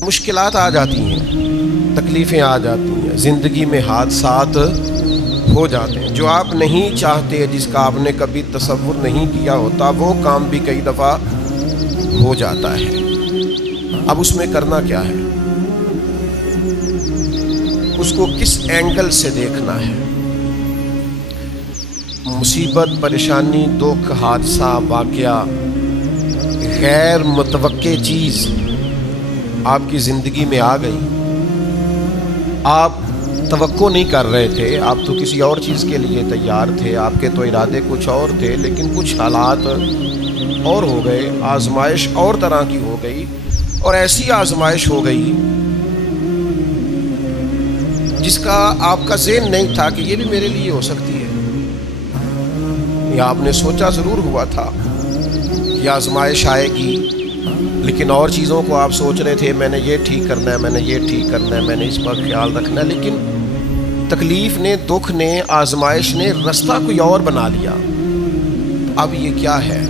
مشکلات آ جاتی ہیں، تکلیفیں آ جاتی ہیں، زندگی میں حادثات ہو جاتے ہیں جو آپ نہیں چاہتے، جس کا آپ نے کبھی تصور نہیں کیا ہوتا، وہ کام بھی کئی دفعہ ہو جاتا ہے۔ اب اس میں کرنا کیا ہے؟ اس کو کس اینگل سے دیکھنا ہے؟ مصیبت، پریشانی، دکھ، حادثہ، واقعہ، غیر متوقع چیز آپ کی زندگی میں آ گئی، آپ توقع نہیں کر رہے تھے، آپ تو کسی اور چیز کے لیے تیار تھے، آپ کے تو ارادے کچھ اور تھے، لیکن کچھ حالات اور ہو گئے، آزمائش اور طرح کی ہو گئی، اور ایسی آزمائش ہو گئی جس کا آپ کا ذہن نہیں تھا کہ یہ بھی میرے لیے ہو سکتی ہے۔ یا آپ نے سوچا ضرور ہوا تھا یہ آزمائش آئے گی، لیکن اور چیزوں کو آپ سوچ رہے تھے، میں نے یہ ٹھیک کرنا ہے، میں نے یہ ٹھیک کرنا ہے، میں نے اس پر خیال رکھنا ہے، لیکن تکلیف نے، دکھ نے، آزمائش نے رستہ کوئی اور بنا لیا۔ اب یہ کیا ہے؟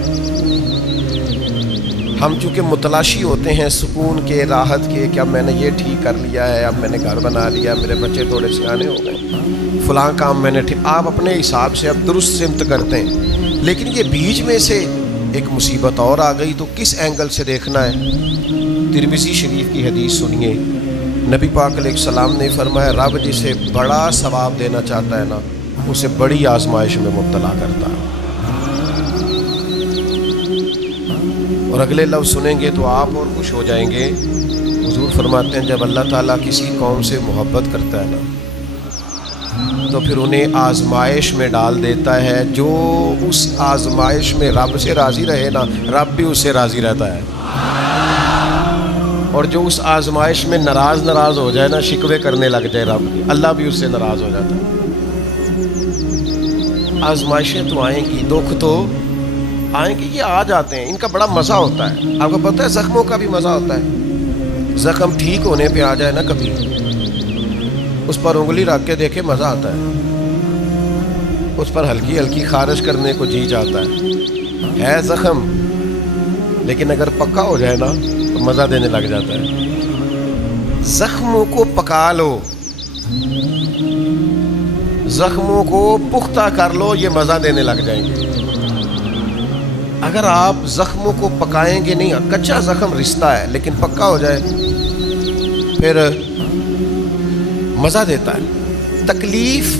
ہم چونکہ متلاشی ہوتے ہیں سکون کے، راحت کے، کہ اب میں نے یہ ٹھیک کر لیا ہے، اب میں نے گھر بنا لیا، میرے بچے تھوڑے سیانے ہو گئے، فلاں کام میں نے ٹھیک، آپ اپنے حساب سے اب درست سمت کرتے ہیں، لیکن یہ بیچ میں سے ایک مصیبت اور آ گئی، تو کس اینگل سے دیکھنا ہے؟ ترمذی شریف کی حدیث سنیے، نبی پاک علیہ السلام نے فرمایا، رب جسے بڑا ثواب دینا چاہتا ہے نا، اسے بڑی آزمائش میں مبتلا کرتا ہے۔ اور اگلے لفظ سنیں گے تو آپ اور خوش ہو جائیں گے۔ حضور فرماتے ہیں جب اللہ تعالیٰ کسی قوم سے محبت کرتا ہے نا، تو پھر انہیں آزمائش میں ڈال دیتا ہے، جو اس آزمائش میں رب سے راضی رہے نا، رب بھی اس سے راضی رہتا ہے، اور جو اس آزمائش میں ناراض ہو جائے نا، شکوے کرنے لگ جائے رب کی، اللہ بھی اس سے ناراض ہو جاتا ہے۔ آزمائشیں تو آئیں گی، دکھ تو آئیں گے، یہ آ جاتے ہیں، ان کا بڑا مزہ ہوتا ہے۔ آپ کو پتہ ہے زخموں کا بھی مزہ ہوتا ہے، زخم ٹھیک ہونے پہ آ جائے نا کبھی، اس پر انگلی رکھ کے دیکھے، مزہ آتا ہے، اس پر ہلکی ہلکی خارش کرنے کو جی جاتا ہے زخم، لیکن اگر پکا ہو جائے نا تو مزہ دینے لگ جاتا ہے۔ زخموں کو پکا لو، زخموں کو پختہ کر لو، یہ مزہ دینے لگ جائیں گے۔ اگر آپ زخموں کو پکائیں گے نہیں، کچا زخم رشتہ ہے، لیکن پکا ہو جائے پھر مزہ دیتا ہے۔ تکلیف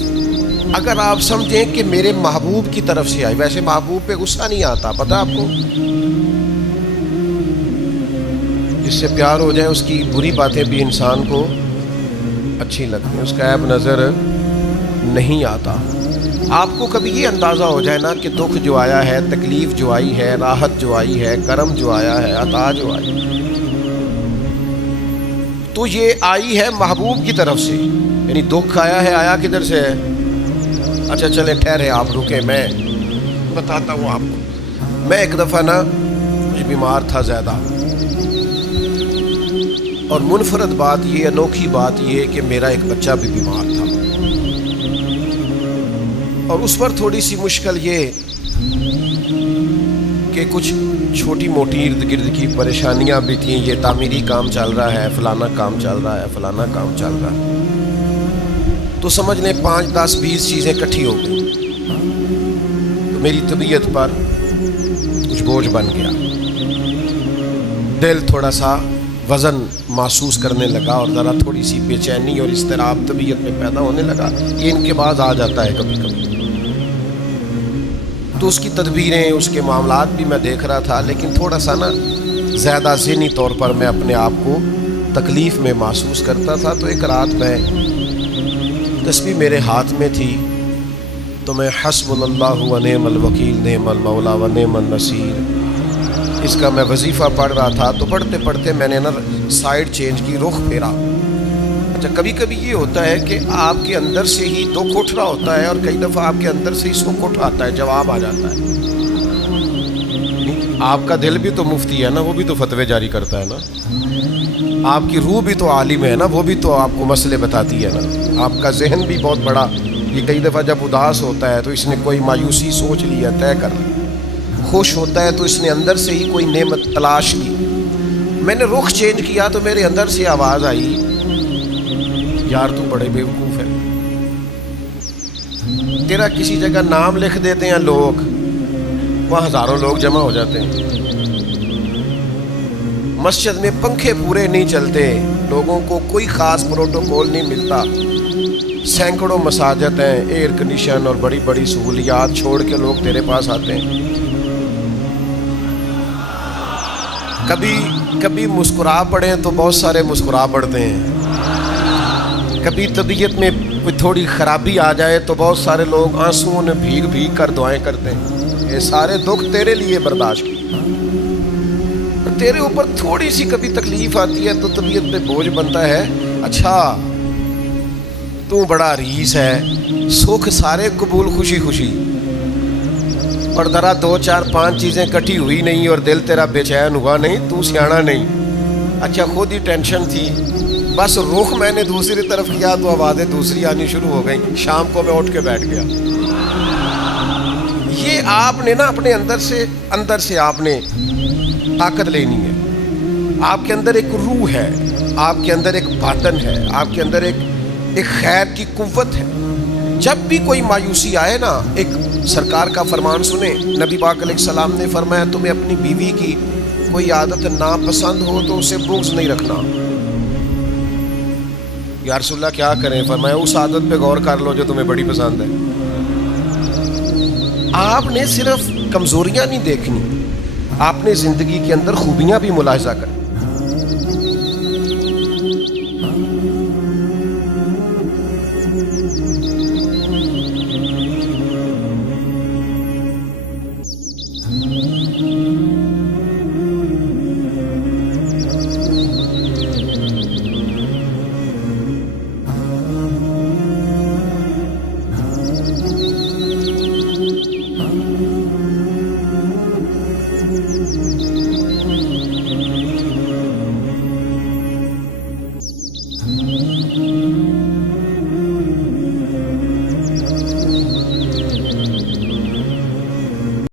اگر آپ سمجھیں کہ میرے محبوب کی طرف سے آئی، ویسے محبوب پہ غصہ نہیں آتا، پتہ آپ کو، جس سے پیار ہو جائے اس کی بری باتیں بھی انسان کو اچھی لگتی ہیں، اس کا عیب نظر نہیں آتا۔ آپ کو کبھی یہ اندازہ ہو جائے نا کہ دکھ جو آیا ہے، تکلیف جو آئی ہے، راحت جو آئی ہے، کرم جو آیا ہے، عطا جو آئی ہے، تو یہ آئی ہے محبوب کی طرف سے، یعنی دکھ آیا ہے، آیا کدھر سے ہے؟ اچھا چلیں ٹھہرے، آپ رکے، میں بتاتا ہوں آپ کو۔ میں ایک دفعہ نا بیمار تھا زیادہ، اور منفرد بات یہ، انوکھی بات یہ کہ میرا ایک بچہ بھی بیمار تھا، اور اس پر تھوڑی سی مشکل یہ کہ کچھ چھوٹی موٹی ارد گرد کی پریشانیاں بھی تھیں، یہ تعمیری کام چل رہا ہے، فلانا کام چل رہا ہے، فلانا کام چل رہا ہے، تو سمجھ لیں 5 10 20 چیزیں اکٹھی ہو گئی، تو میری طبیعت پر کچھ بوجھ بن گیا، دل تھوڑا سا وزن محسوس کرنے لگا، اور ذرا تھوڑی سی بے چینی اور اضطراب طبیعت میں پیدا ہونے لگا۔ یہ ان کے بعد آ جاتا ہے کبھی کبھی، تو اس کی تدبیریں، اس کے معاملات بھی میں دیکھ رہا تھا، لیکن تھوڑا سا نا زیادہ ذہنی طور پر میں اپنے آپ کو تکلیف میں محسوس کرتا تھا۔ تو ایک رات میں تسبیح میرے ہاتھ میں تھی، تو میں حسبنا اللہ و نعم الوکیل، نعم المولا و نعم النصیر، اس کا میں وظیفہ پڑھ رہا تھا۔ تو پڑھتے پڑھتے میں نے نا سائیڈ چینج کی، رخ پھیرا۔ اچھا کبھی کبھی یہ ہوتا ہے کہ آپ کے اندر سے ہی دکھ اٹھ رہا ہوتا ہے، اور کئی دفعہ آپ کے اندر سے ہی سکھ اٹھ آتا ہے، جواب آ جاتا ہے۔ آپ کا دل بھی تو مفتی ہے نا، وہ بھی تو فتوے جاری کرتا ہے نا، آپ کی روح بھی تو عالم ہے نا، وہ بھی تو آپ کو مسئلے بتاتی ہے نا، آپ کا ذہن بھی بہت بڑا، یہ کئی دفعہ جب اداس ہوتا ہے تو اس نے کوئی مایوسی سوچ لی ہے، طے کر لی، خوش ہوتا ہے تو اس نے اندر سے ہی کوئی نعمت تلاش کی، میں نے رخ چینج کیا تو میرے اندر سے آواز آئی، یار تو بڑے بیوقوف ہے، تیرا کسی جگہ نام لکھ دیتے ہیں لوگ، وہاں ہزاروں لوگ جمع ہو جاتے ہیں، مسجد میں پنکھے پورے نہیں چلتے، لوگوں کو کوئی خاص پروٹوکول نہیں ملتا، سینکڑوں مساجد ہیں، ایئر کنڈیشن اور بڑی بڑی سہولیات چھوڑ کے لوگ تیرے پاس آتے ہیں، کبھی مسکرا پڑیں تو بہت سارے مسکرا پڑتے ہیں، کبھی طبیعت میں کوئی تھوڑی خرابی آ جائے تو بہت سارے لوگ آنسوؤں میں بھیگ بھیگ کر دعائیں کرتے ہیں، یہ سارے دکھ تیرے لیے برداشت کی، تیرے اوپر تھوڑی سی کبھی تکلیف آتی ہے تو طبیعت پہ بوجھ بنتا ہے، اچھا تو بڑا ریس ہے، سکھ سارے قبول خوشی خوشی، اور ذرا 2 4 5 چیزیں کٹی ہوئی نہیں اور دل تیرا بے چین ہوا نہیں، تو سیانا نہیں، اچھا خود ہی ٹینشن تھی، بس رخ میں نے دوسری طرف کیا تو آوازیں دوسری آنی شروع ہو گئیں، شام کو میں اٹھ کے بیٹھ گیا۔ یہ آپ نے نا اپنے اندر سے آپ نے طاقت لینی ہے، آپ کے اندر ایک روح ہے، آپ کے اندر ایک باطن ہے، آپ کے اندر ایک خیر کی قوت ہے۔ جب بھی کوئی مایوسی آئے نا، ایک سرکار کا فرمان سنیں، نبی پاک علیہ السلام نے فرمایا تمہیں اپنی بیوی کی کوئی عادت ناپسند ہو تو اسے بغض نہیں رکھنا۔ یا رسول اللہ کیا کریں؟ فرمایا اس عادت پہ غور کر لو جو تمہیں بڑی پسند ہے۔ آپ نے صرف کمزوریاں نہیں دیکھنی، آپ نے زندگی کے اندر خوبیاں بھی ملاحظہ کرنی۔